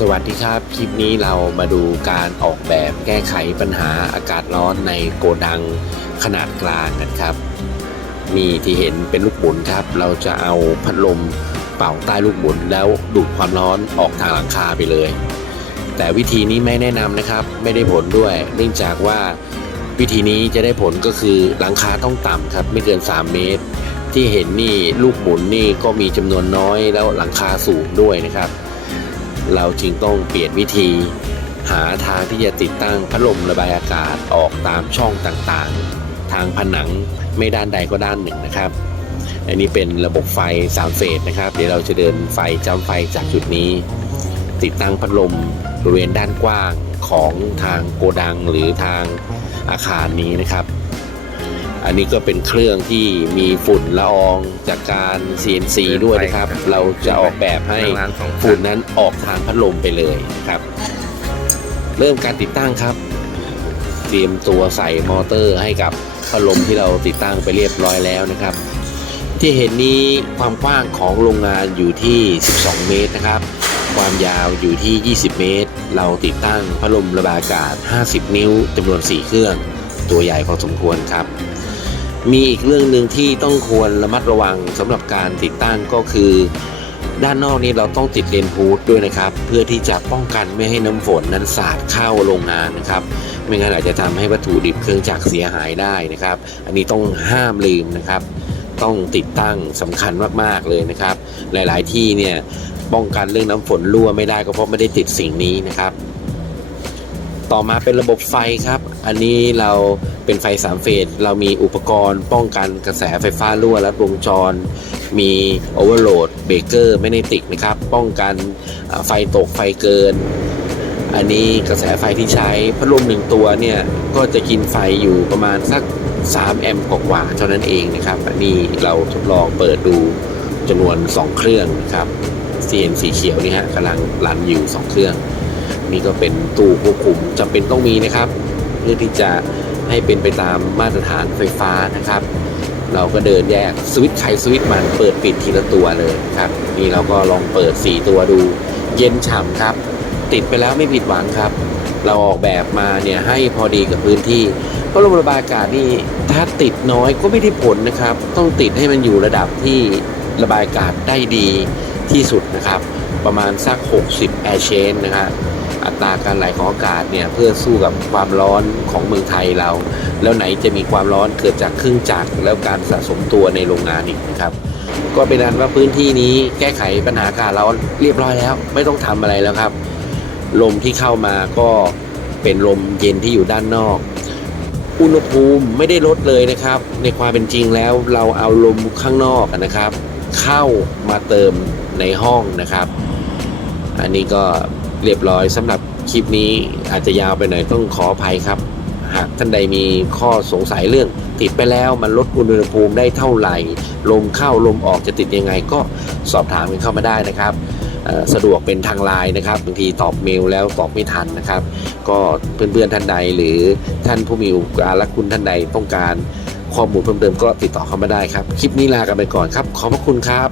สวัสดีครับ คลิปนี้เรามาดูการออกแบบแก้ไขปัญหาอากาศร้อนในโกดังขนาดกลางกันครับมีที่เห็นเป็นลูกหมุนครับ เราจะเอาพัดลมเป่าใต้ลูกหมุน แล้วดูดความร้อนออกทางหลังคาไปเลย แต่วิธีนี้ไม่แนะนำนะครับ ไม่ได้ผลด้วย เนื่องจากว่าวิธีนี้จะได้ผลก็คือหลังคาต้องต่ำครับไม่เกิน 3 เมตร ที่เห็นนี่ลูกหมุนนี่ก็มีจำนวนน้อยแล้วหลังคาสูงด้วยนะครับ เราจึงต้องเปลี่ยนวิธี หาทางที่จะติดตั้งพัดลมระบายอากาศออกตามช่องต่างๆ ทางผนังไม่ด้านใดก็ด้านหนึ่งนะครับ อันนี้เป็นระบบไฟ 3 เฟสนะครับ เดี๋ยวเราจะเดินไฟจำไฟจากจุดนี้ ติดตั้งพัดลมบริเวณด้านกว้างของทางโกดังหรือทางอาคารนี้นะครับ อันนี้ก็เป็นเครื่องที่มีฝุ่นละอองจากการ CNC ด้วยนะครับ เราจะออกแบบให้ร้านสองฝุ่นนั้นออกทางพัดลมไปเลยนะครับ เริ่มการติดตั้งครับ เตรียมตัวใส่มอเตอร์ให้กับพัดลมที่เราติดตั้งไปเรียบร้อยแล้วนะครับ ที่เห็นนี้ความกว้างของโรงงานอยู่ที่ 12 เมตรนะครับ ความยาวอยู่ที่ 20 เมตร เราติดตั้งพัดลมระบายอากาศ 50 นิ้วจำนวน 4 เครื่องตัวใหญ่พอสมควรครับ มีอีกเรื่องหนึ่งที่ต้องควรระมัดระวังสำหรับการติดตั้งก็คือ ด้านนอกนี้เราต้องติดเลนฮูดด้วยนะครับ เพื่อที่จะป้องกันไม่ให้น้ำฝนนั้นสาดเข้าโรงงานนะครับ ไม่งั้นอาจจะทำให้วัตถุดิบเครื่องจักรเสียหายได้นะครับ อันนี้ต้องห้ามลืมนะครับ ต้องติดตั้งสำคัญมากๆเลยนะครับ หลายๆที่เนี่ยป้องกันเรื่องน้ำฝนรั่วไม่ได้ก็เพราะไม่ได้ติดสิ่งนี้นะครับ ต่อมาเป็นระบบไฟครับ อันนี้เราเป็นไฟสามเฟส เรามีอุปกรณ์ป้องกันกระแสไฟฟ้ารั่วและวงจร มีโอเวอร์โหลดเบรกเกอร์ไม่ได้ติดนะครับ ป้องกันไฟตกไฟเกิน อันนี้กระแสไฟที่ใช้พัดลมหนึ่งตัวเนี่ย ก็จะกินไฟอยู่ประมาณสัก 3 แอมป์กว่าเท่านั้นเองนะครับ อันนี้เราทดลองเปิดดูจำนวน 2 เครื่องนะครับ CN สีเขียวนี่ฮะกำลังรันอยู่ 2 เครื่อง นี่ก็เป็นตู้ควบคุมจำเป็นต้องมีนะครับ เพื่อที่จะให้เป็นไปตามมาตรฐานไฟฟ้านะครับ เราก็เดินแยกสวิตช์ใครสวิตช์มันเปิดปิดทีละตัวเลยครับ นี่เราก็ลองเปิด 4 ตัวดู เย็นฉ่ำครับ ติดไปแล้วไม่ผิดหวังครับ เราออกแบบมาเนี่ยให้พอดีกับพื้นที่เพัดลมระบายอากาศนี่ถ้าติดน้อยก็ไม่ได้ผลนะครับ ต้องติดให้มันอยู่ระดับที่ระบายอากาศได้ดีที่สุดนะครับ ประมาณสัก 60 air change นะครับ อัตราการไหลของอากาศเนี่ยเพื่อสู้กับความร้อนของเมืองไทยเรา แล้วไหนจะมีความร้อนเกิดจากเครื่องจักรแล้วการสะสมตัวในโรงงานอีกนะครับ ก็เป็นอันว่าพื้นที่นี้แก้ไขปัญหาอากาศร้อนเรียบร้อยแล้ว ไม่ต้องทำอะไรแล้วครับ ลมที่เข้ามาก็เป็นลมเย็นที่อยู่ด้านนอกอุณหภูมิไม่ได้ลดเลยนะครับ ในความเป็นจริงแล้วเราเอาลมข้างนอกนะครับ เข้ามาเติมในห้องนะครับ อันนี้ก็ เรียบร้อยสำหรับคลิปนี้อาจจะยาวไปหน่อยต้องขออภัยครับ หากท่านใดมีข้อสงสัยเรื่อง ติดไปแล้วมันลดอุณหภูมิได้เท่าไหร่ ลมเข้าลมออกจะติดยังไงก็สอบถามกันเข้ามาได้นะครับสะดวกเป็นทางไลน์นะครับบางทีตอบเมลแล้วตอบไม่ทันนะครับ ก็เพื่อนๆท่านใดหรือท่านผู้มีอุปการะคุณท่านใดต้องการข้อมูลเพิ่มเติมก็ติดต่อเข้ามาได้ครับ คลิปนี้ลากันไปก่อนครับ ขอบพระคุณครับ